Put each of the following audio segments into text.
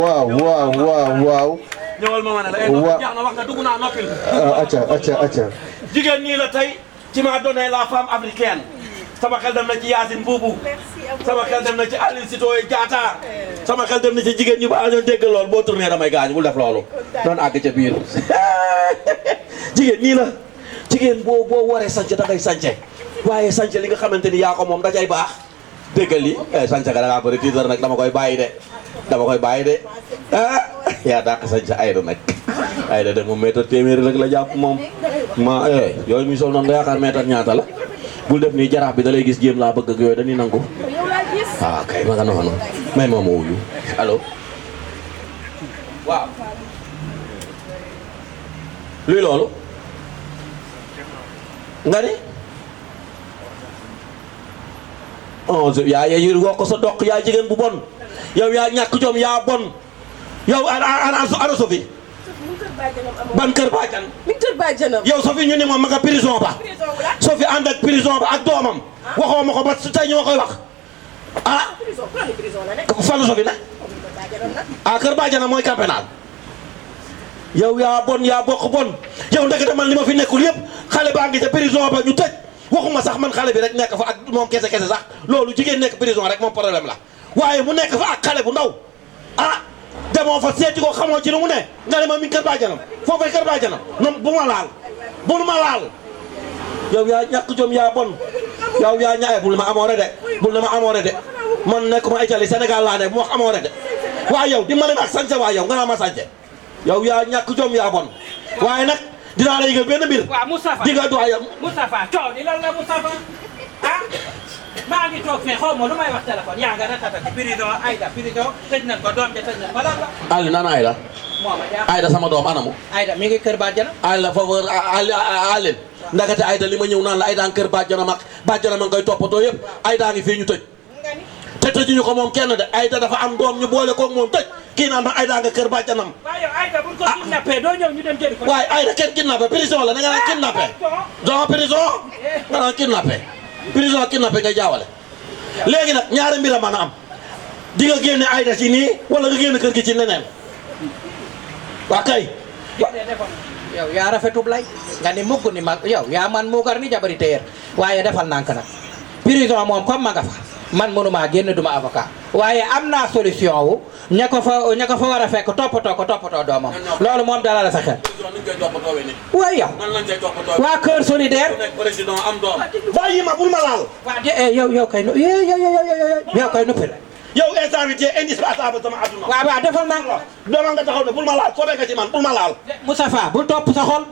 waaw. ñëwal ma ne la jeex na wax nga dugg naa noppil. acca. jigéen ñii la tey ci m'a donné la femme africaine. sama xel dem na ci Yacine Boubou. sama xel dem na ci Aline Sitoé Diatta. sama xel dem na ci jigéen ñi ba ñoo dégg lool boo tourné damay gaañ bul def loolu. doon àgg ca biir. jigéen ñii la. jigéen boo waree sànce da ngay sànce. waaye sànce li nga xamante ni yaa ko moom da cay baax. déggal li sànce ka da ngaa bëri tiitar nag dama koy bàyyi de. yaa dàq sànce Aïda nag. Aïda de moom mètre téeméeri rek la jàpp moom. yooyu muy sol noonu nga yaakaar mètre ñaata la. bul def nii jaraaf bi da lay gis jéem laa bëgg ak yooyu dañuy nangu. kay ma nga noonu. may ma wuyu allo. waaw. luy loolu. nga ni. yaa yeyir woo ko sa doq yaa jigéen bu bon. yow yaa ñàkk jom yaa bon. yow ana Sophie. ban kër baajan. mi kër baajanam. yow Sophie ñu ne ma nga prison ba. Sophie ànd ak prison ba ak doomam. waxoo ma ko ba tey ñu ma koy wax. fan la Sophie nag. kër baajanam mooy camp pénal. yow yaa bon yaa bokk bon. yow ndekete man li ma fi nekkul yëpp xale baa ngi ca prison ba ñu tëj. waxuma sax man xale bi rek nekk fa ak moom kese sax loolu jigéen nekk prison rek moom problème la waaye mu nekk fa ak xale bu ndaw demoo fa seeti ko xamoo ci lu mu ne nga ne ma mi kër baajanam foofay kër baajanam non bu ma laal yow yaa ñàkk jom yaa bon yow yaa ñaaye bul ma amoore de man nekkuma Italie Sénégal laa ne bu ma wax amoore de waaye yow di ma leen ak sànce waaye yow nga naa ma sànce yow yaa ñàkk jom yaa bon waaye nag dinaa la yëgal benn mbir. waaw Moustapha di nga doy Moustapha coow li lan la Moustapha maa ngi toog fee xaw ma lu may wax téléphone yaa nga ratatati prison Aïda prison tëj nañ ko doom ja tëj nañ ko lan la. Aliou nana Aïda. Aïda sama doom anamu. Aïda mi ngi kër bàjjanam. Aliou foofu Aliou. ndakate Aïda li ma ñëw naan la Aïda kër bàjjanam ak bàjjanam a ngay toppatoo yëpp Aïda ngi fii ñu tëj. te tëjuñu ko moom kenn de Aïda dafa am doom ñu boole koog moom tëj kii naan ma Aïda nga kër bàjjanam. waaye yow Aïda buñ ko kidnappé doo ñëw ñu dem jëli ko. waaye Aïda kenn kidnappé prison la da nga naan kidnappé. doo prison nga naan kidnappé. prison kidnappé ngay jaawale. léegi nag ñaari mbir a mën a am di nga génne Aïda ci nii wala nga génne kër gi ci neneen waa kay. yow yaa rafetub lay nga ni mugg ni mag yow yaa man muugar ni jabari téyeer waaye defal nànk nag prison moom comme ma nga fa man mënumaa génn duma avocat waaye am naa solution wu ña ko fa war a fekk toppatoo doomam loolu moom dala la sa xel waaye yow waa Cœur Solidaire bàyyi ma bul ma laal yow kay nuppi la yow instant bi c'est indispensable sama adduna waaw defal naa dama nga taxaw ne bul ma laal soobee nga ci man bul ma laal Moustapha bul topp sa xol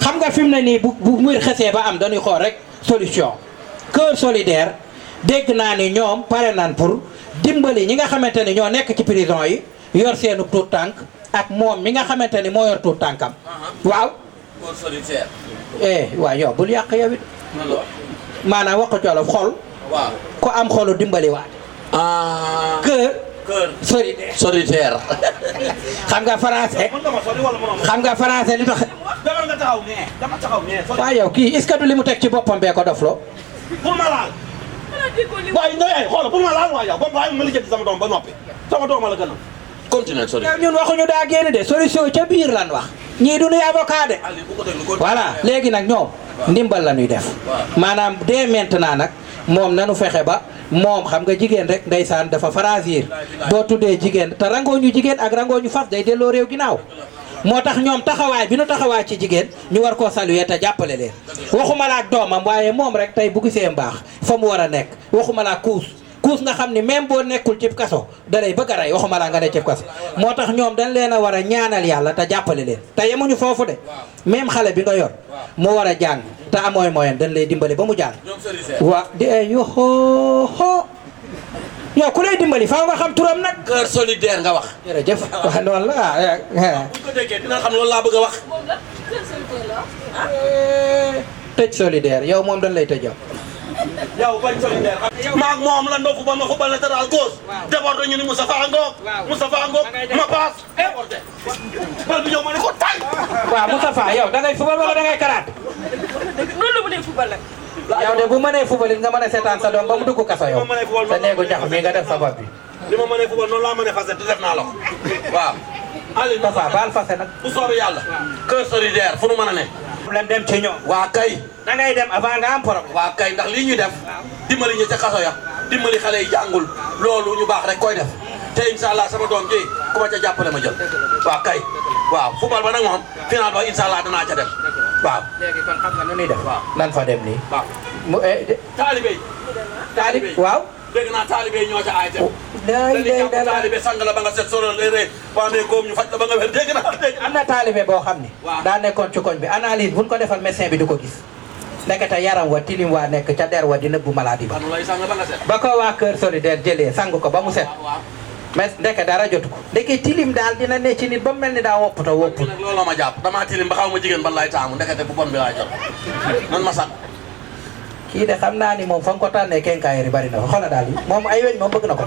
xam nga fi mu ne nii bu muy xesee ba am dañuy xool rek solution Cœur Solidaire dégg naa ni ñoom pare naan pour dimbali ñi nga xamante ni ñoo nekk ci prison yi yor seenu tuut tànk ak moom mi nga xamante ni moo yor tuut tànkam waaw Cœur Solidaire waaw yow bul yàq yow it maanaam wax ko jolof xol waaw ko am xolu dimbali waat Cœur Solidaire xam nga français li tax waaw yow kii est-ce que du li mu teg ci boppam bee ko dofloo bul ma laal waaye xoolal bul ma laal waaye yow ba bàyyi ma lijjanti sama doom ba noppi sama doom la gën a continue ñun waxuñu daa génn de solution ca biir lan wax ñii du ñuy avocat de voilà léegi nag ñoom ndimbal la ñuy def maanaam dès maintenant nag moom nanu fexe ba moom xam nga jigéen rek ndeysaan dafa fragile boo tuddee jigéen te rangoo ñu jigéen ak rangoo ñu fas day delloo réew ginnaaw moo tax ñoom taxawaay bi nu taxawaay ci jigéen ñu war koo saluer te jàppale leen waxuma la ak doomam waaye moom rek tey bu gisee mbaax fa mu war a nekk waxuma la ak kuus nga xam ni même boo nekkul cib kaso dalay bëgg a rey waxuma la nga ne cib kaso moo tax ñoom dañ leen a war a ñaanal yàlla te jàppale leen te yemuñu foofu de même xale bi nga yor mu war a jàng te amooy moyen dañ lay dimbali ba mu jàng waa di yoxoo yow ku lay dimbali faaw nga xam turam nag Cœur Solidaire nga wax jërëjëf waaw noonu la buñ ko déggee dina xam loolu laa bëgg a wax tëj solidaire yow moom dañ lay tëjoo yow bañ Solidaire maag moom la ndofu ba ma xubal latéral gauche débordé ñu ni Moustapha Ngok ma paas débordé bal bi ñëw ma ne ko tay waaw Moustapha yow da ngay fubal wala da ngay karaat noonu la mu dee fubal nag. yow de bu mënee fubal it nga mën a seetaan sa doom ba mu dugg kaso yow sa néegu ñax mi nga def sa bopp bi li ma mënee football noonu laa mënee fase te def naa la ko waaw. Aliou Tafa baal fase nag. bu soobee yàlla. Cœur solidaire fu nu mën a ne. problème dem ci ñoom. waa kay. da ngay dem avant nga am problème. waa kay ndax lii ñuy def dimbali ñu ca kaso ya dimbali xale yi jàngul loolu ñu baax rek koy def te incha allah sama doom ji ku ma ca jàppale ma jël. waa kay waaw football ba nag moom final ba incha allah danaa ca dem waaw. léegi kon xam nga nu ñuy def. waaw nan fa dem nii. waaw mu taalibe yi. taalib waaw. dégg naa taalibe yi ñoo ca aay te. day dañuy jàpp taalibe sang la ba nga set solo léeg-léeg boo amee góom ñu faj la ba nga wér dégg naa dégg. am na taalibe boo xam ne. waaw daa nekkoon ci koñ bi analyse buñ ko defal médecin bi du ko gis. ndekete yaram wa tilim waa nekk ca der wa di nëbbu maladie ba. lay sang ba nga set. ba ko waa Cœur solidaire jëlee sang ko ba mu set. mais ndeke dara jotu ko. ndeke tilim daal dina ne ci nit ba mu mel ni daa wopputoo wopput. nag looloo ma jàpp damaa tilim ba xaw ma jigéen ban laay taamu ndekete bu bon bi laa jot man ma sang. kii de xam naa ni moom fa nga ko tànnee kenkaayeri bari na fa xoolal daal yi moom ay weñ moom bëgg na ko.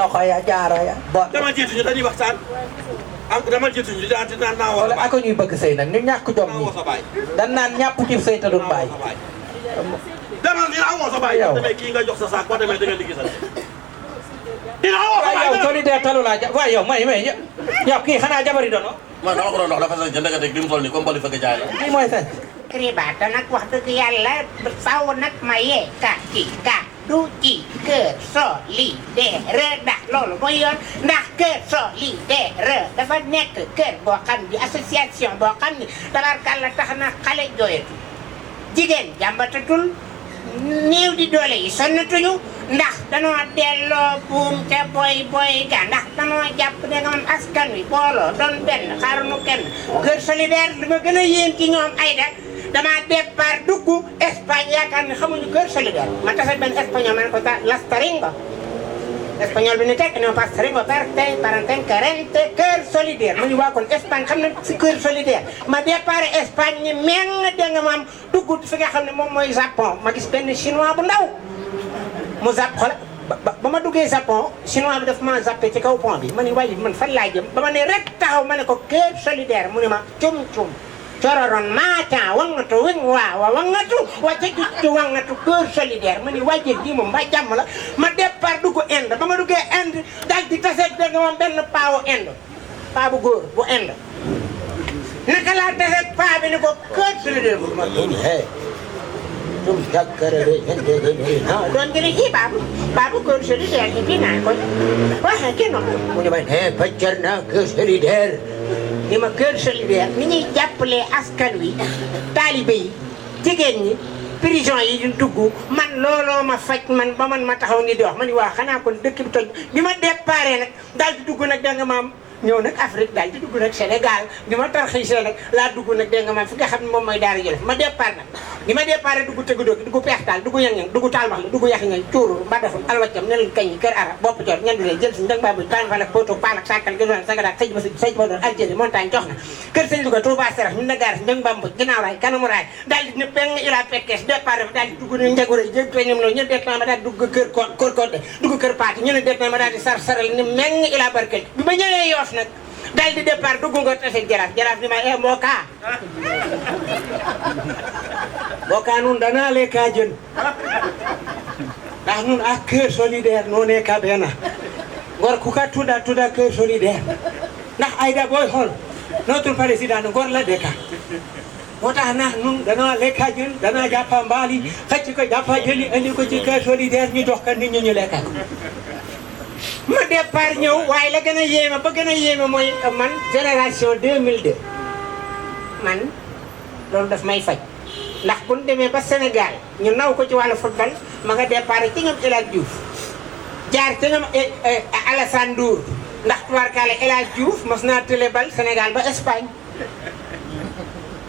loxo ya jaaro ya bon. dama jiitu ñu dañuy waxtaan am dama jiitu ñu daan naa wala ak ñuy bëgg sëy nag ñu ñàkk jom ñi dan naan ñàpp ci sëy te duñ bàyyi. demal dinaa woo sa baay yow demee kii nga jox sa saak boo demee da nga liggéey sa dinaa woo sa baay yow solidaire talu laa ja waaye yow may yow kii xanaa jabari dono man dama ko doon dox dafa sañ ca ndekete li mu toll nii comme bali fëgg jaay la lii mooy sañ Kribata nag wax dëgg yàlla faaw nag ma yee du ci Cœur solidaire ndax loolu mooy yoon ndax Cœur solidaire dafa nekk kër boo xam ne association boo xam ne tabarkàlla tax na xale jooyatu jigéen jàmbatatul néew di doole yi sonnatuñu ndax danoo delloo buum ca boy ga ndax danoo jàpp ne nga man askan wi booloo doon benn xaaruñu kenn Cœur solidaire li ma gën a yéem ci ñoom Aïda dama départ dugg Espagne yaakaar ne xamuñu Cœur solidaire ma tase benn espagnol ma ne ko las taringo espagnol bi ni tekk ne pas taringo parenten carente Cœur solidaire mu ñu waa kon Espagne xam ne si Cœur solidaire ma départ Espagne ni meng dégg nga maam dugg fi nga xam ne moom mooy Japon ma gis benn chinois bu ndaw mu zapp xool ba ma duggee Japon chinois bi daf ma zappé ci kaw pont bi ma ni waaye man fan laa jëm ba ma ne rek taxaw ma ne ko Cœur solidaire mu ne ma cum cororon maata wangatu wing waawa wangatu wacca wangatu Cœur solidaire ma ni wàjje di moom ba jàmm la ma départ dugg Inde ba ma duggee Inde daal di taseeg da nga moom benn paawu Inde paa bu góor bu Inde naka laa taseeg paa bi ni ko Cœur solidaire bu ma tum jakkare doon jële i baabu Cœur solidaire i bii naa ko waxe ke no mu ni ma paccar naa Cœur solidaire ni ma Cœur solidaire ni ñuy jàppale askan wi taalibe yi jigéen ñi prison yi ñu dugg man looloo ma faj man ba man ma taxaw ni di wax ma ni waa xanaa kon dëkk bi toj bi ma déparé nag daal di dugg nag da nga maam ñëw nag Afrique daal di dugg nag Sénégal bi ma tarxiisee nag laa dugg nag dégg nga maam fi nga xam ne moom mooy Daara Jolof ma départ nag ni ma départ dugg tëgg doogi dugg peex taal dugg yang-yang dugg taal wax la dugg yaxi nga cuuru mbadaful alwaccam ne leen kañ Kër Ara bopp coor ñan bi jël si ndang babu baan fa nag poto paanak sakal gënoon sagadaak sëj ba doon Algérie montagne jox na kër sëñ Louga Touba Serax ñu na gaar ndang bambu ginnaaw raay kanamu raay daal di ne peng ila pekkees départ daal di dugg ne njagura jël toy nim no ñu det na ma daal dugg kër Konte dugg kër Paati ñu ne det na ma daal di saral ni meng ila barkel bi ma ñëwee Yoff nag daal di départ dugg nga tase jaraaf ni ma mbooka nun dana lekka jën ndax nun ak Cœur solidaire noo nekka benn ngor ku ka tuda Cœur solidaire ndax Aïda booy xool notre président ngor la dëkka moo tax na nun dana lekka jën dana jàppa mbaali xëcc ko jàppa jëli andi ko ci Cœur solidaire ñu jox ko nit ñi ñu lekka ko ma départ ñëw waaye la gën a yéeme ba gën a yéeme mooy man génération 2002 man loolu daf may faj ndax bu ñu demee ba Sénégal ñu naw ko ci wàllu football ma nga départ ci ñoom El Hadj Diouf jaar ci ñoom Alassane Ndour ndax tubaarkaale El Hadj Diouf mos naa télé bal Sénégal ba Espagne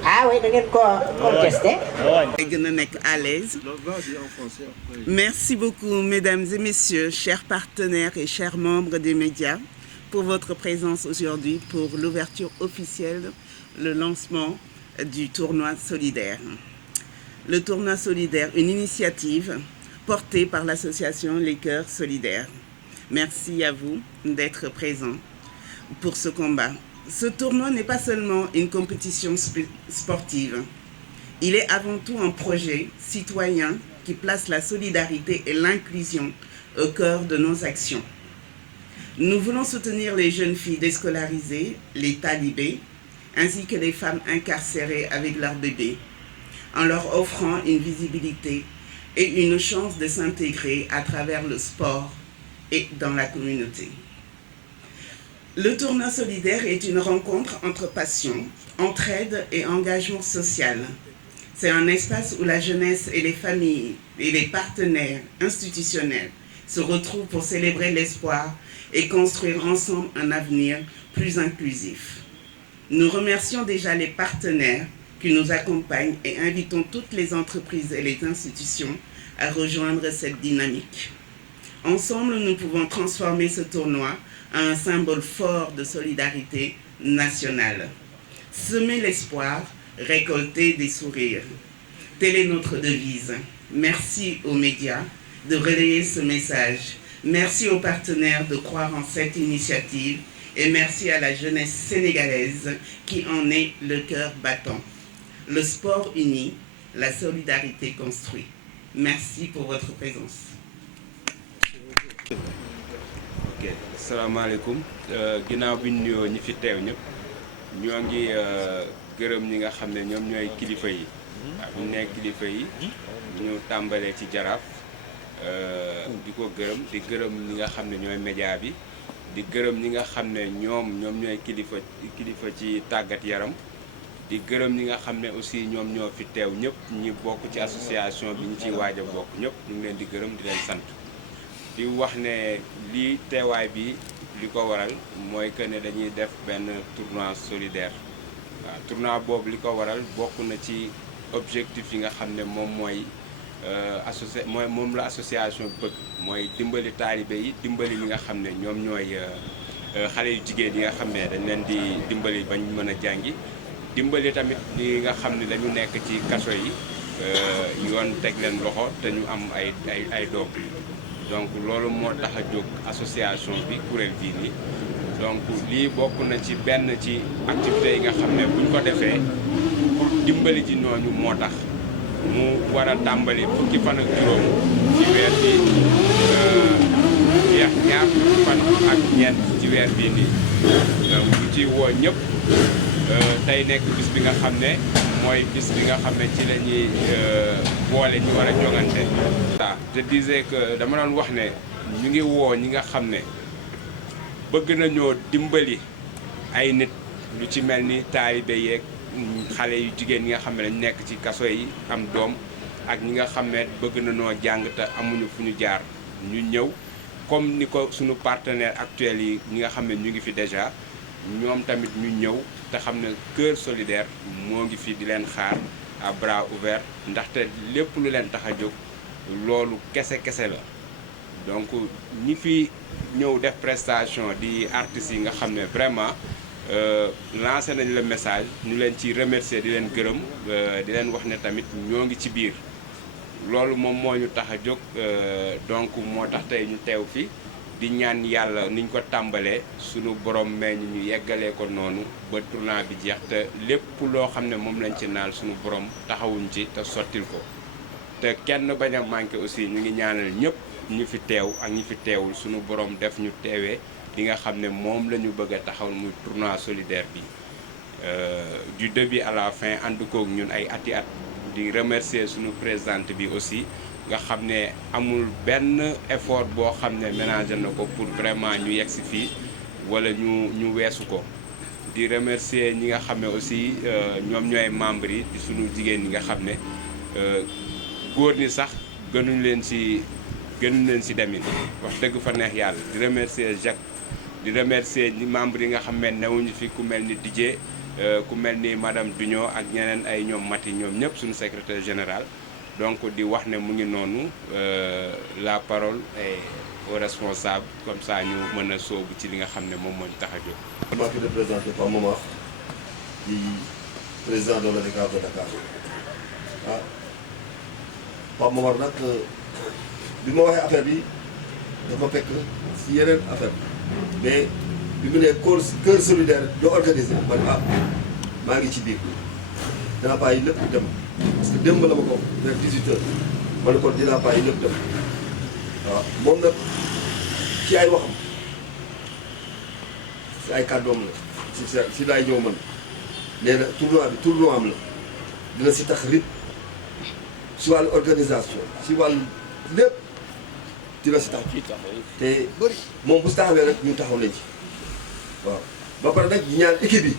ah oui da ngeen ko contesté. gën a nekk à l'aise. Merci beaucoup mesdames et messieurs, chers partenaires et chers membres des médias pour votre présence aujourd'hui pour l'ouverture officielle, le lancement du tournoi solidaire. Le tournoi solidaire, une initiative portée par l'association Les Cœurs solidaires. Merci à vous d'être présents pour ce combat. Ce tournoi n'est pas seulement une compétition sportive. Il est avant tout un projet citoyen qui place la solidarité et l'inclusion au cœur de nos actions. Nous voulons soutenir les jeunes filles déscolarisées, les talibés, ainsi que les femmes incarcérées avec leurs bébés, en leur offrant une visibilité et une chance de s'intégrer à travers le sport et dans la communauté. Le tournoi solidaire est une rencontre entre passion, entraide et engagement social. C'est un espace où la jeunesse et les familles et les partenaires institutionnels se retrouvent pour célébrer l'espoir et construire ensemble un avenir plus inclusif. Nous remercions déjà les partenaires qui nous accompagnent et invitons toutes les entreprises et les institutions à rejoindre cette dynamique. Ensemble, nous pouvons transformer ce tournoi en un symbole fort de solidarité nationale. Semer l'espoir, récolter des sourires. Telle est notre devise. Merci aux médias de relayer ce message. Merci aux partenaires de croire en cette initiative et merci à la jeunesse sénégalaise qui en est le cœur battant. Le sport unit, la solidarité construit. Merci pour votre présence. ok asalaamaaleykum ginnaaw bi ñu nuyoo ñi fi teew ñëpp ñoo ngi gërëm ñi nga xam ne ñoom ñooy kilifa yi bu ñu nee kilifa yi ñu tàmbalee ci jaraaf di ko gërëm di gërëm ñi nga xam ne ñooy média bi di gërëm ñi nga xam ne ñoom ñooy kilifa ci tàggat yaram di gërëm ñi nga xam ne aussi ñoom ñoo fi teew ñëpp ñi bokk ci association bi ñu ciy waaj a bokk ñëpp ñu ngi leen di gërëm di leen sant di wax ne lii teewaay bi li ko waral mooy que ne dañuy def benn tournoi solidaire waaw tournoi boobu li ko waral bokk na ci objectif yi nga xam ne moom mooy moom la association bëgg mooy dimbali taalibe yi dimbali ñi nga xam ne ñoom ñooy xale yu jigéen yi nga xam ne dañ leen di dimbali bañ mën a jàngi dimbali tamit ñi nga xam ne dañu nekk ci kaso yi yoon teg leen loxo te ñu am ay doom donc loolu moo tax a jóg association bi kuréel bii nii donc lii bokk na ci benn ci activités yi nga xam ne buñ ko defee pour dimbali ci ñooñu moo tax mu war a tàmbali fukki fan ak juróom ci weer bi jeex ñaar fukki fan ak ñeent ci weer bii nii donc bu ci woo ñëpp tey nekk bis bi nga xam ne mooy bis bi nga xam ne ci la ñuy boole ñu war a jongante. waaw je disais que dama doon wax ne ñu ngi woo ñi nga xam ne bëgg nañoo dimbali ay nit lu ci mel ni taalibe yeeg xale yu jigéen ñi nga xam ne dañu nekk ci kaso yi am doom ak ñi nga xam ne bëgg nañoo jàng te amuñu fu ñu jaar ñu ñëw comme ni ko suñu partenaires actuels yi ñi nga xam ne ñu ngi fi déjà ñoom tamit ñu ñëw te xam ne cœur solidaire moo ngi fi di leen xaar à bras ouverts ndaxte lépp lu leen tax a jóg loolu kese la donc ñi fi ñëw def prestation di artistes yi nga xam ne vraiment lancé nañ le message ñu leen ci remercier di leen gërëm di leen wax ne tamit ñoo ngi ci biir loolu moom moo ñu tax a jóg donc moo tax tey ñu teew fi di ñaan yàlla niñ ko tàmbalee sunu borom may ñu yeggalee ko noonu ba tournoi bi jeex te lépp loo xam ne moom lañ ci naal sunu borom taxawuñ ci te sottil ko te kenn bañ a manqué aussi ñu ngi ñaanal ñëpp ñu fi teew ak ñi fi teewul sunu borom def ñu teewee li nga xam ne moom la ñu bëgg a taxaw muy tournoi solidaire bi du début à la fin ànd koog ñun ay ati at di remercier sunu présidente bi aussi nga xam ne amul benn effort boo xam ne ménagé na ko pour vraiment ñu yegg si fii wala ñu weesu ko di remercier ñi nga xam ne aussi ñoom ñooy membres yi di sunu jigéen ñi nga xam ne góor ñi sax gënuñ leen si demin wax dëgg fa neex yàlla di remercier Jacques di remercier ñi membres yi nga xam ne newuñu fi ku mel ni DJ ku mel ni madame Duño ak ñeneen ay ñoom Mati ñoom ñëpp suñu secrétaire général donc di wax ne mu ngi noonu la parole est aux responsables comme ça ñu mën a soobu ci li nga xam ne moom moo ñu tax a jóg. maa ngi représenté Pape Momar di président de l'ODCAV de Dakar ah Pape Momar nag bi ma waxee affaire bi dafa fekk si yeneen affaire mais bi mu ne cœur solidaire doo organisé ma ne ah maa ngi ci biir dinaa bàyyi lépp dem parce que démb la ma ko vers 18h ma ne kon dinaa bàyyi lépp dem waaw moom nag ci ay waxam si ay kàddoom la si laay ñëw man nee na tournoi am la dina si tax rip si wàllu organisation si wàllu lépp dina si tax te moom bu si taxawee rek ñu taxaw nañ ci waaw ba pare nag ñu ñaan équipe yi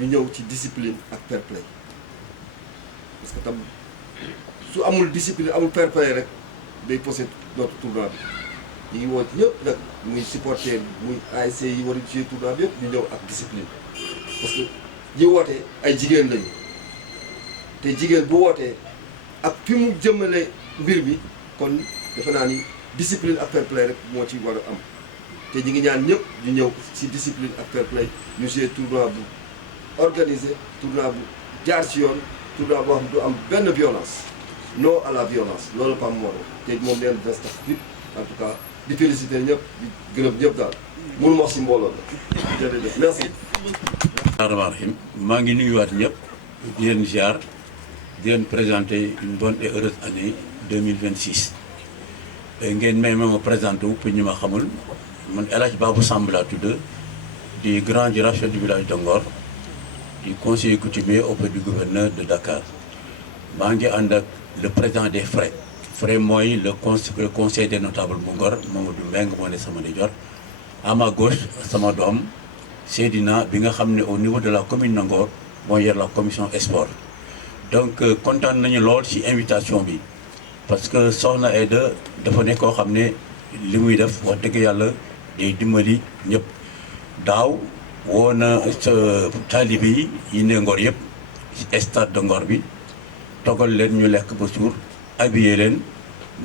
ñu ñëw ci discipline ak fair play parce que tam su amul discipline amul fair play rek day posé notre tournoi bi ñu ngi woon ñëpp nag muy supporter muy ASC yi war a jouer tournoi bi yëpp ñu ñëw ak discipline parce que ñi wootee ay jigéen lañu te jigéen bu wootee ak fi mu jëmale mbir bi kon defe naa ni discipline ak fair play rek moo ci war a am te ñi ngi ñaan ñëpp ñu ñëw ci discipline ak fair play ñu jouer tournoi bu organisé tournoi bu jaar ci yoon tournoi boo xam du am benn violence non à la violence loolu Pape Mor te moom leen des tax lépp en tout cas di féliciter ñëpp di gërëm ñëpp daal mënu ma wax si mbooloo la jërëjëf merci. Rahim maa ngi nuyuwaat ñëpp di leen ziar di leen présenter une bonne et heureuse année 2026 ngeen may ma présenté wu pour ñu ma xamul man El Hadj Babou Samb laa tudd di grand jaraaf du village de Ngor di conseiller coutumier auprès du gouverneur de Dakar maa ngi ànd ak le président des frais mooy le conseil des notables bu Ngor Mamadou Mbengue moo ne sama ndijoor à ma gauche sama doom Seydina bi nga xam ne au niveau de la commune de Ngor moo yor la commission sport donc kontaan nañu lool ci invitation bi parce que Soxna Aïda dafa nekk koo xam ne li muy def wax dëgg yàlla day dimbali ñëpp daaw woo na taalibe yi ne Ngor yëpp ci stade de Ngor bi toggal leen ñu lekk ba suur habillé leen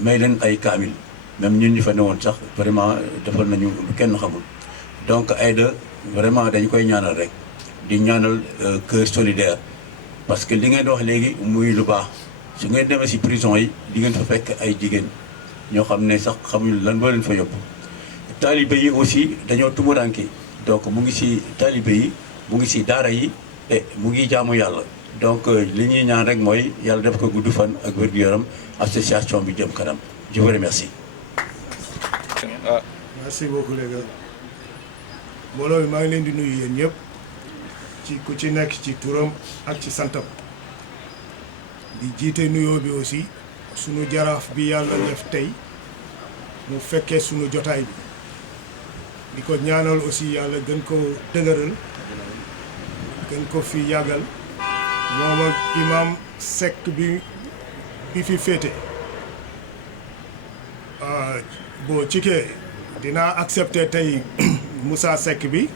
may leen ay kaamil même ñun ñu fa newoon sax vraiment defal nañu lu kenn xamul donc Aïda vraiment dañu koy ñaanal rek di ñaanal cœur solidaire parce que li ngeen wax léegi muy lu baax su ngeen demee ci prison yi di ngeen fa fekk ay jigéen ñoo xam ne sax xamuñu lan moo leen fa yóbbu taalibe yi aussi dañoo tumuranke donc mu ngi ci taalibe yi mu ngi ci daara yi et mu ngi jaamu yàlla donc li ñuy ñaan rek mooy yàlla def ko gudd fan ak wér-gu-yaram association bi jëm kanam je vous remercie. merci beaucoup les gars mbooloo mi maa ngi leen di nuyu yéen ñëpp ci ku ci nekk ci turam ak ci santam di jiite nuyoo bi aussi sunu jaraaf bi yàlla def tey mu fekkee sunu jotaay bi di ko ñaanal aussi yàlla gën ko dëgëral gën ko fi yàggal moom ak imam Seck bi fi féete bon ci kee dinaa accepter tey Moussa Seck bi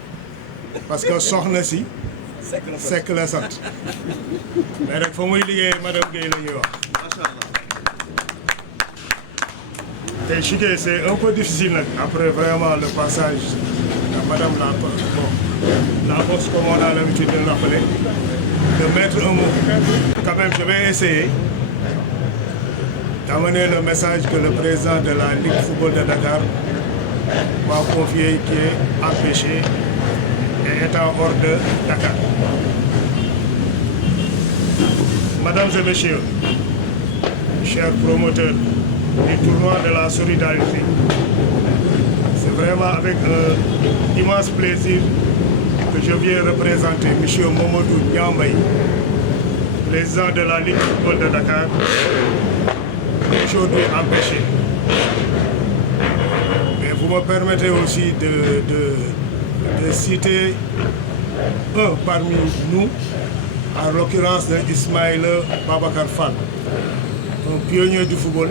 parce que soxna si Seck la sant mais rek fa muy liggéey madame Guèye la ñuy wax macha allah te Chiquet c'est un peu difficile nag après vraiment le passage de madame la boss comme on a l'habitude de l'appeler de mettre un mot quand même je vais essayer d'amener le message que le président de la Ligue Football de Dakar m'a confié qui est empêché et étant hors de Dakar. Mesdames et messieurs, chers promoteurs du tournoi de la solidarité, c'est vraiment avec un immense plaisir que je viens représenter M. Mamadou Niambaye, président de la Ligue Football de Dakar, aujourd'hui empêché. Mais vous me permettez aussi de citer un parmi nous, en l'occurrence de Ismaïla Babacar Fall, un pionnier du football,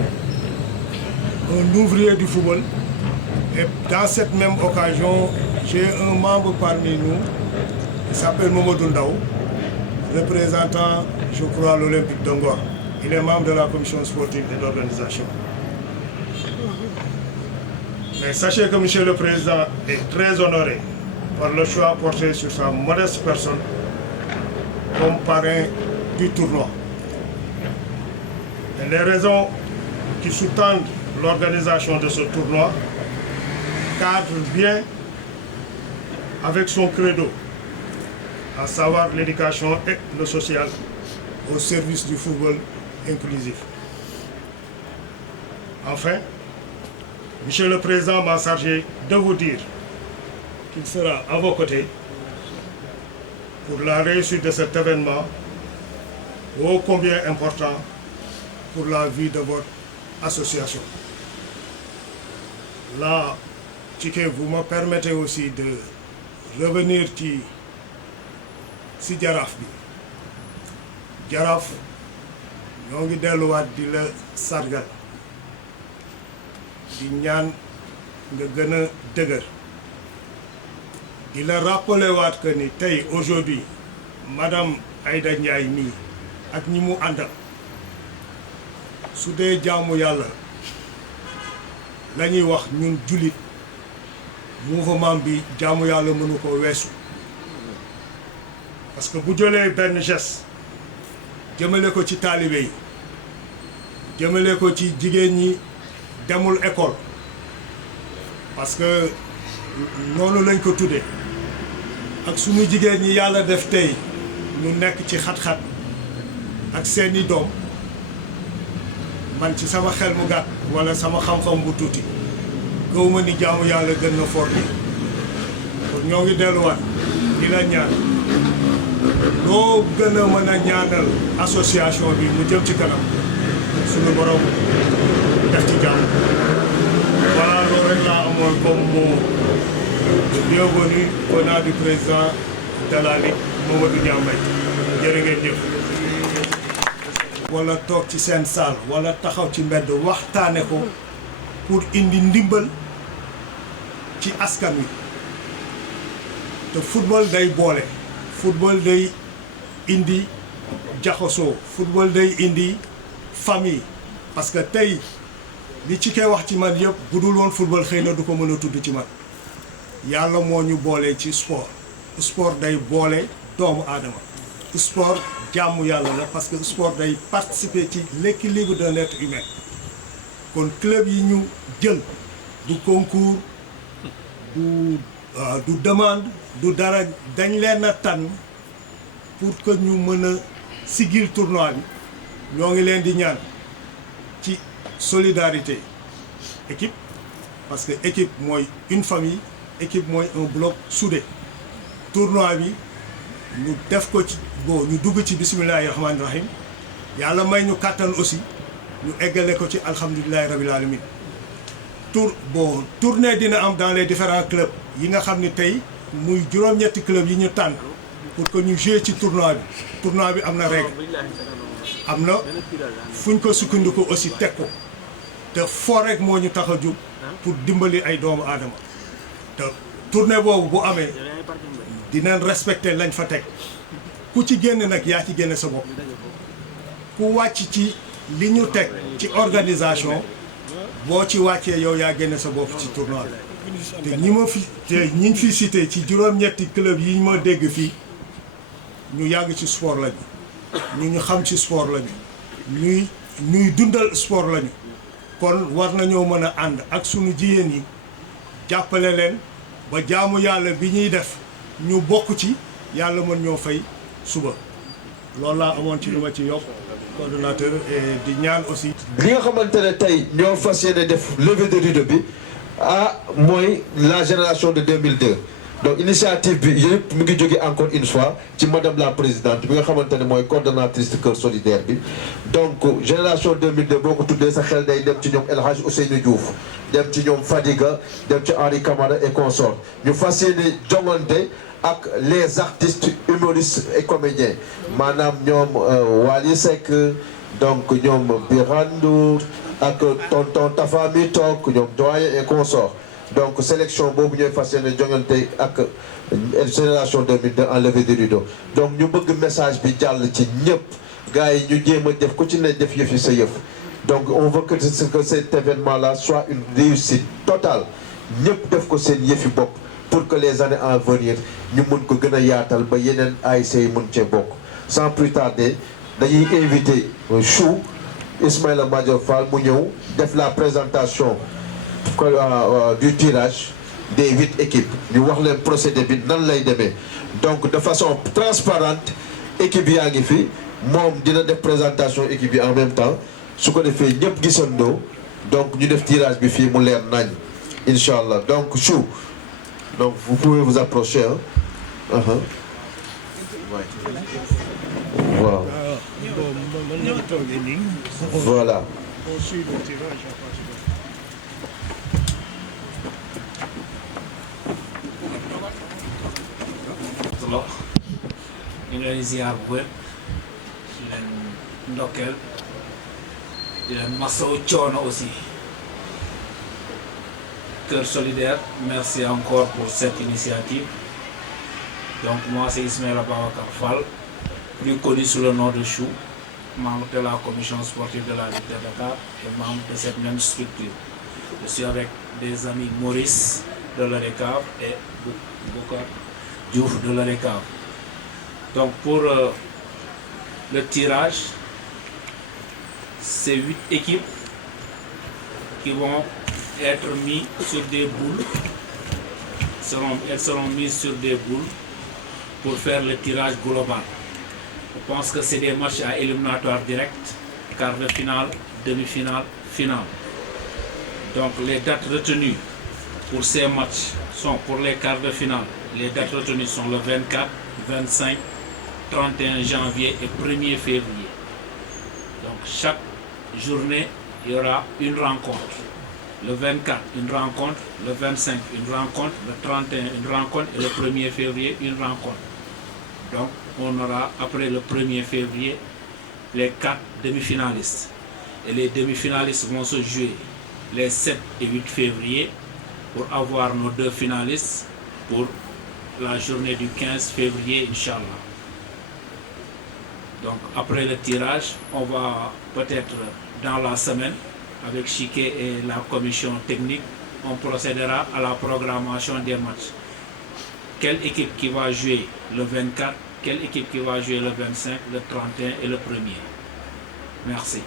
un ouvrier du football. Et dans cette même occasion, j'ai un membre parmi nous, qui s'appelle Mamadou Ndao, représentant, je crois, l'Olympique de Ngor. Il est membre de la commission sportive et d'organisation. Mais sachez que M. le Président est très honoré par le choix porté sur sa modeste personne comme parrain du tournoi. Et les raisons qui sous-tendent l'organisation de ce tournoi cadrent bien avec son credo, à savoir l'éducation et le social au service du football inclusif. Enfin, Monsieur le Président m'a chargé de vous dire qu'il sera à vos côtés pour la réussite de cet événement ô combien important pour la vie de votre association. Là, Tchike, vous me permettez aussi de revenir si Jaraaf bi Jaraaf ñoo ngi delluwaat di la sargal di ñaan nga gën a dëgër di la rappeler waat que ni tey aujourd'hui madame Aïda Ndiaye mii ak ñi mu àndal su dee jaamu yàlla la ñuy wax ñun jullit mouvement bi jaamu yàlla mënu ko weesu parce que bu jëlee benn geste jëmale ko ci taalibe yi jëmale ko ci jigéen ñi demul école parce que noonu lañ ko tuddee ak suñu jigéen ñi yàlla def tey ñu nekk ci xat-xat ak seeni doom man ci sama xel mu gàtt walla sama xam-xam bu tuuti gaw ma ni jaamu yàlla gën na fort bi kon ñoo ngi delluwaat di la ñaan loo gën a mën a ñaanal association bi mu jëm ci kanam suñu borom def ci jàmm voilà loolu rek laa amoon comme mot bienvenue au nom du président de la Ligue Mamadou Diambaye jërë ngeen jëf wala toog ci seen salle wala taxaw ci mbedd waxtaane ko pour indi ndimbal ci askan wi te football day boole football day indi jaxasoo football day indi famille parce que tey li ci koy wax ci man yëpp bu dul woon football xëy na du ko mën a tudd ci man yàlla moo ñu boole ci sport day boole doomu aadama sport jàmm yàlla la parce que sport day participer ci l'équilibre d'un être humain kon club yi ñu jël du concours du demande du dara dañ leen a tànn pour que ñu mën a sigil tournoi bi ñoo ngi leen di ñaan ci solidarité équipe parce que équipe mooy une famille équipe mooy un bloc soudé tournoi bi ñu def ko ci ñu dugg ci bismillahi rahmaani rahim yàlla may ñu kàttan aussi ñu eggale ko ci alhamdulilahi rabil alamin tournée dina am dans les différents clubs yi nga xam ni tey muy juróom-ñetti club yi ñu tànn pour que ñu jouer ci tournoi bi am na règle am na fu ñu ko sukkandiku aussi teg ko te foo rek moo ñu tax a jóg pour dimbali ay doomu aadama te tournée boobu bu amee dinañ respecter lañ fa teg ku ci génn nag yaa ci génne sa bopp ku wàcc ci li ñu teg ci organisation boo ci wàccee yow yaa génne sa bopp ci tournoi bi te ñi fi cité ci juróom-ñetti club yi ma dégg fii ñu yàgg ci sport lañu ñu xam ci sport lañu ñuy dundal sport lañu kon war nañoo mën a ànd ak sunu jigéen yi jàppale leen ba jaamu yàlla bi ñuy def ñu bokk ci yàlla mën ñoo fay suba loolu laa amoon ci lu ma ci yokk coordonnateur et di ñaan aussi. li nga xamante ne tey ñoo fas yéene def levée de rideau bi mooy la génération de 2002 donc initiative bi yëpp mu ngi jóge encore une fois ci madame la présidente bi nga xamante ne mooy coordonnatrice Kër Solidaire bi donc génération 2002 boo ko tuddee sa xel day dem ci ñoom El Hadj Ousseynou Diouf dem ci ñoom Fadiga dem ci Henri Camara et consort ñu fas yéene jongante ak les artistes humoristes et comédiens maanaam ñoom Wally Seck donc ñoom Birane ak tonton Tafa mi toog ñoom doyen et consort donc sélection boobu ñooy fas yéene jongante ak génération 2002 en levée de rideau donc ñu bëgg message bi jàll ci ñëpp gars yi ñu jéem a def ku ci ne def yëf yi sa yëf donc on veut que cet événement là soit une réussite totale ñëpp def ko seen yëfi bopp pour que les années à venir ñu mun ko gën a yaatal ba yeneen ASC yi mun cee bokk sans plus tarder dañuy invité Chou Ismaïla Madior Fall mu ñëw def la présentation du tirage des 8 équipes ñu wax leen procédé bi nan lay demee donc de façon transparente équipe yaa ngi fi moom dina def présentation équipe yi en même temps su ko defee ñëpp gisandoo donc ñu def tirage bi fii mu leer nañ incha allah donc Chou Donc vous pouvez vous approcher. Hein? Voilà. Voilà. ñu ngi leen di ziar bu wér di leen ndokkeel di leen masawu coono aussi Cœur solidaire, merci encore pour cette initiative. Donc moi c'est Ismaïla Babacar Fall, plus connu sous le nom de Chou, membre de la commission sportive de la ville de Dakar et membre de cette même structure. Je suis avec des amis Maurice de l'ODCAV et Bouka Diouf de l'ODCAV. Donc pour le tirage, c'est 8 équipes qui vont être mises sur des boules. Elles seront mises sur des boules pour faire le tirage global. Je pense que c'est des matchs à éliminatoire direct, quart de finale, demi-finale, finale. Donc les dates retenues pour ces matchs sont pour les quarts de finale. Les dates retenues sont le 24, 25, 31 janvier et 1er février. Donc chaque journée, il y aura une rencontre. Le 24, une rencontre. Le 25, une rencontre. Le 31, une rencontre. Et le 1er février, une rencontre. Donc on aura, après le 1er février, les 4 demi-finalistes. Et les demi-finalistes vont se jouer les 7 et 8 février pour avoir nos 2 finalistes pour la journée du 15 février, Inch'Allah. Donc après le tirage, on va peut-être dans la semaine, avec Chiquet et la commission technique, on procédera à la programmation des matchs. Quelle équipe qui va jouer le 24, quelle équipe qui va jouer le 25, le 31 et le 1er. Merci.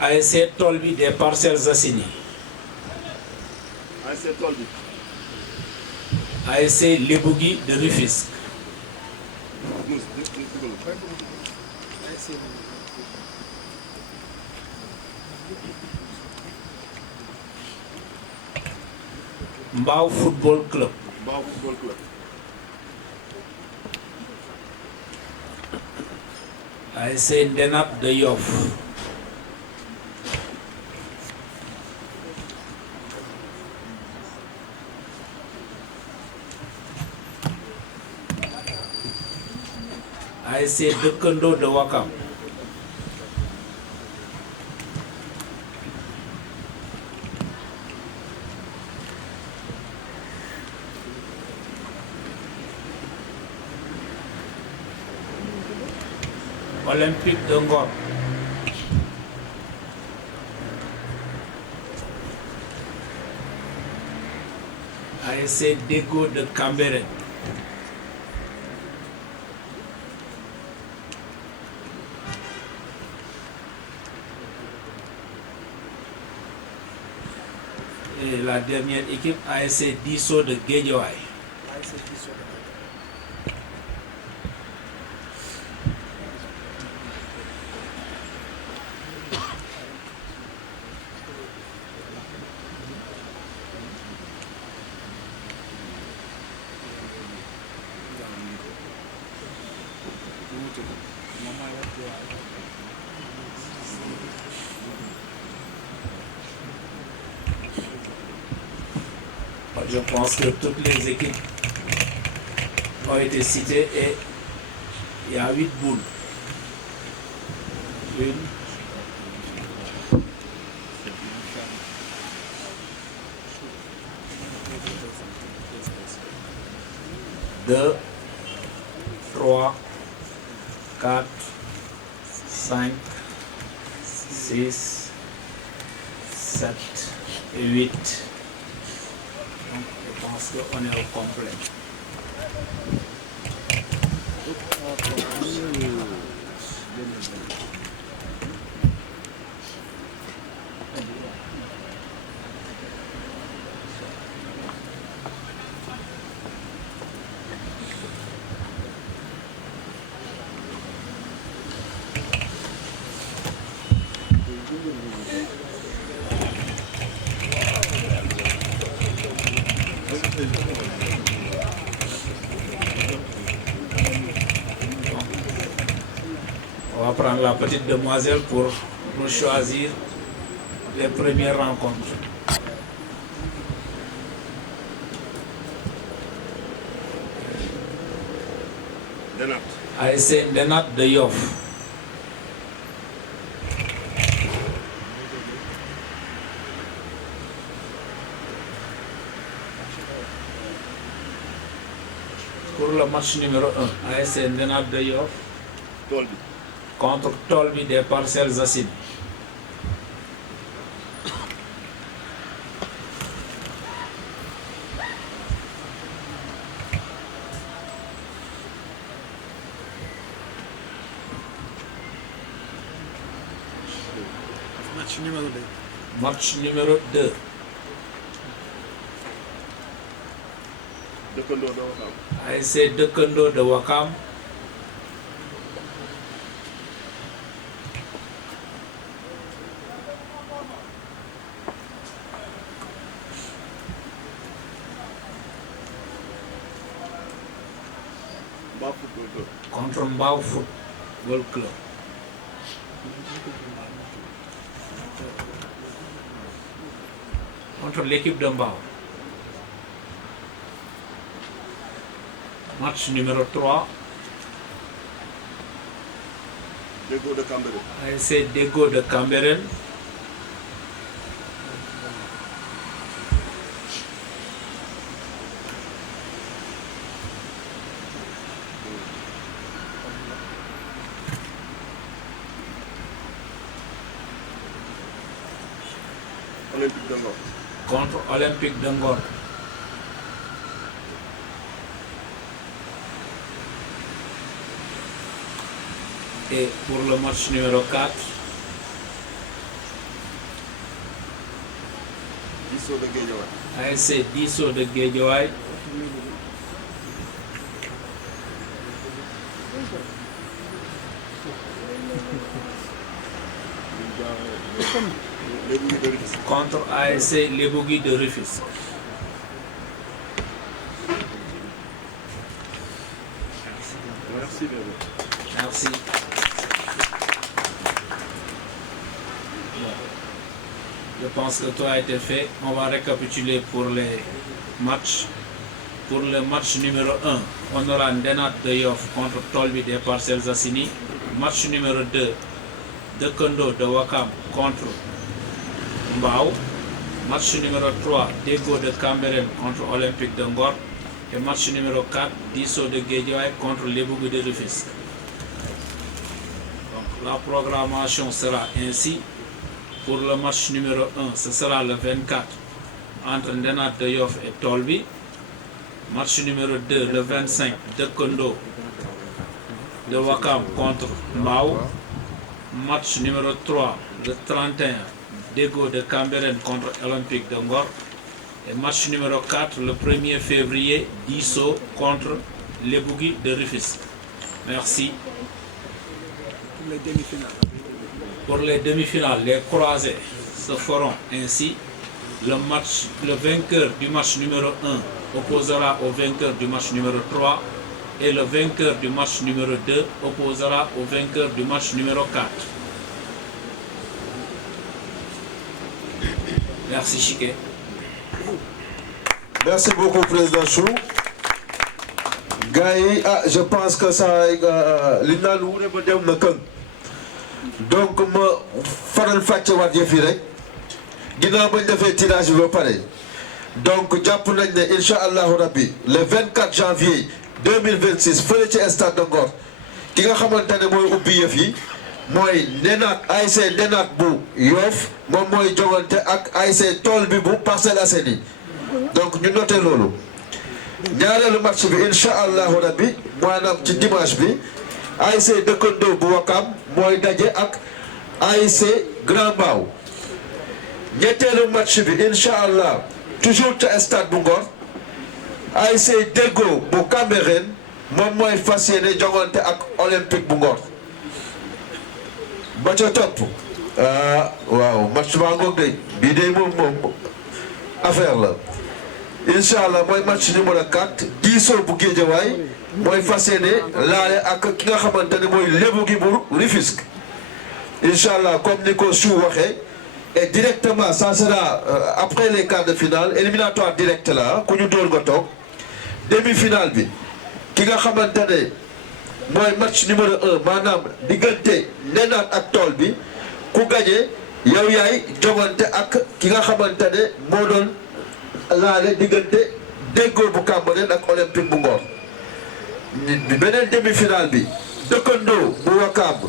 ASC Tolbi des Parcelles Assainies. ASC Tolbi. ASC Lebougui de Rufisque. Mbao Football Club. Mbao Football Club. ASC Ndenap de Yoff. ASC Dëkkandoo de Wakam. Olympique de Ngor. ASC Déggo de Cambérène. Et la dernière équipe, ASC Disso de Guédiawaye. Je pense que toutes les équipes ont été citées et il y a 8 boules. Une, deux, 3, 4, 5, 6, 7 et 8. Donc, je pense qu'on est au complet. On va prendre la petite demoiselle pour nous choisir les premières rencontres. ASC Ndenat de Yoff. Pour le match numéro 1, ASC Ndenat de Yoff contre Tolbi des Parcelles Assainies. Match numéro 2. Match numéro 2. ASC Dëkkandoo de Wakam. Contre Mbao Football Club. Contre l'équipe de Mbao. Match numéro 3. Déggo de Cambérène. ASC Déggo de Cambérène. Olympique de Ngor. Contre Olympique de Ngor. Et pour le match numéro 4, Disso de Guédiawaye. ASC Disso de Guédiawaye. Contre ASC Lebougui de Rufisque. Merci, Bébé. Merci. Je pense que tout a été fait. On va récapituler pour les matchs. Pour le match numéro 1, on aura Ndenat de Yoff contre Tolbi des Parcelles Assainies. Match numéro 2, Dëkkandoo de Wakam contre Mbao. Match numéro 3, Déggo de Cambérène contre Olympique de Ngor. Et match numéro 4, Disso de Guédiawaye contre Lebougui de Rufisque. Donc, la programmation sera ainsi. Pour le match numéro 1, ce sera le 24 entre Ndenat de Yoff et Tolbi. Match numéro 2, le 25, Dëkkandoo de Wakam contre Mbao. Match numéro 3, le 31, Déggo de Cambérène contre Olympique de Ngor. Et match numéro 4, le 1er février, Disso contre Lebougui de Rufisque. Merci. Pour les demi-finales. Pour les demi-finales, les croisés se feront ainsi. Le vainqueur du match numéro 1 opposera au vainqueur du match numéro 3 et le vainqueur du match numéro 2 opposera au vainqueur du match numéro 4. Merci Chiquet. Merci beaucoup, Président Chou. Gaï, je pense que ça l'ina louré ba dem na kan. Donc ma faral fatte wat yef yi rek. Ginaaw bañ defé tirage bi ba paré. Donc japp nañ né inshallah rabbi le 24 janvier 2026 fële ci stade de Ngor ki nga xamantene moy ubbi yef yi mooy Ndenaat ASC Ndenaat bu Yoff moom mooy jogante ak ASC Tool bi bu Parcelles Assainies donc ñu noté loolu ñaareelu match bi incha allahu rabbi maanaam ci dimanche bi ASC Dëkkandoo bu Wakam mooy daje ak ASC Grand Mbao ñetteelu match bi incha allah toujours ca stade bu Ngor ASC Déggo bu Cambérène moom mooy fas yéene jogante ak Olympique bu Ngor ba ca topp waaw match baa ngoog de bii de moom affaire la incha allah mooy match numéro 4 diisoo bu Géejawaay mooy fas yéene laale ak ki nga xamante ne mooy lébu gi bu Rufisque incha allah comme ni ko Chou waxee et directement ça sera après les quarts de finale éliminatoire direct la ku ñu dóor nga toog demi-finale bi ki nga xamante ne mooy match numéro 1 maanaam diggante Ndenaat ak Tool bi ku gagné yow yaay jogante ak ki nga xamante ne moo doon laale diggante Déggoo bu Cambérène ak Olympique bu Ngor beneen demi-finale bi Dëkkandoo bu Wakam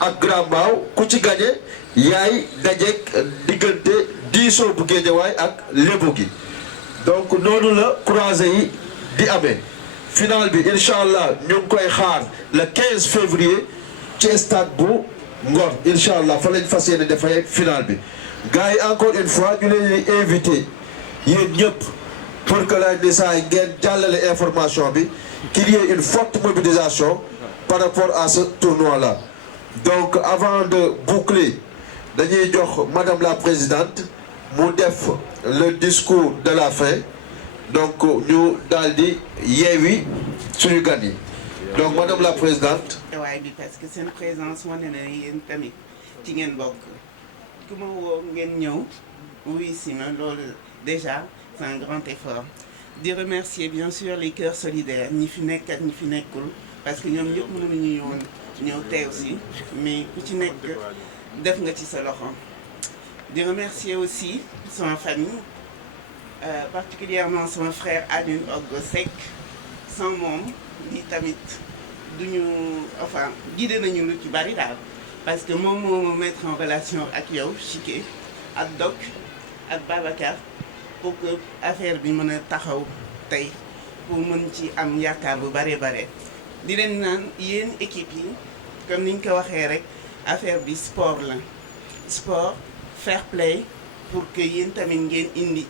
ak Grand Mbao ku ci gagné yaay dajeek diggante Diisoo bu Géejawaay ak Lébu gi donc noonu la croisé yi di amee finale bi incha allah ñu ngi koy xaar le 15 février ci stade bu Ngor incha allah fa lañ fas yéene defee finale bi gars yi encore une fois ñu leen di invité yéen ñëpp pour que la NISA ngeen jàllale information bi qu'il y ait une forte mobilisation par rapport à ce tournoi là donc avant de boucler dañuy jox madame la présidente mu def le discours de la fin donc ñu daal di yeewi suñu gan yi donc madame la présidente. waaye bi parce que seen présence wane na yéen tamit ci ngeen bokk ku ma woo ngeen ñëw oui si ma loolu déjà c'est un grand effort di remercier bien sûr les cœurs solidaires ñi fi nekk ak ñi fi nekkul parce que ñoom ñëpp mënuñu woon ñëw teew si mais ku ci nekk def nga ci sa loxo di remercier aussi sama famille. Particulièrement son frère Alioune Ogo Seck sans moom di tamit duñu enfin guidé nañu lu ci bari daal parce que moom moo ma mettre en relation ak yow Chiqué ak Doc ak Babacar pour que affaire bi mën a taxaw tey pour mën ci am yaakaar bu bare bare di leen naan yéen équipe yi comme niñ ko waxee rek affaire bi sport la sport fair play pour que yéen tamit ngeen indi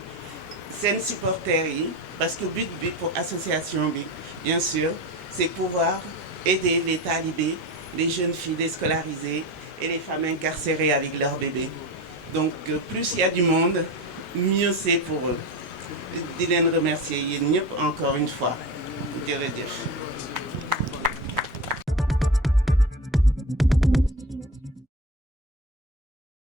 seen supporters yi parce que but bi pour association bi bien sûr c'est pouvoir aider les talibés, les jeunes filles déscolarisées et les femmes incarcérées avec leurs bébés. Donc plus il y a du monde, mieux c'est pour eux. Di leen remercier yéen ñëpp encore une fois jërëjëf.